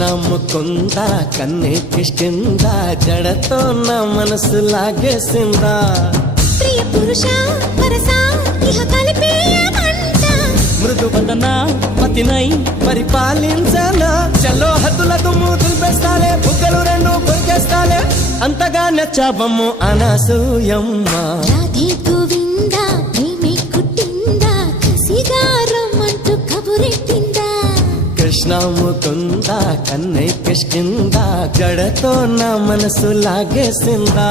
కృష్ణ ముకుంద కన్నెక్కిష్టింద జడతో నా మనసు లాగేసిందా ప్రియ పురుష వరస ఇహ కలిపేయమంట మృదు వదన పతినై పరిపాలించనా చలో హద్దుల దుమ్ము దులిపేస్తాలే బుగ్గలు రెండు కొరికేస్తాలే అంతగా నచ్చావమ్ము అనసూయమ్మ రాధే గోవింద ప్రేమే కుట్టిందా కసిగా రమ్మంటూ కబురెట్టిందా కృష్ణ ముకుంద కన్నెక్కిష్టింద జడతో నా మనసు లాగేసిందా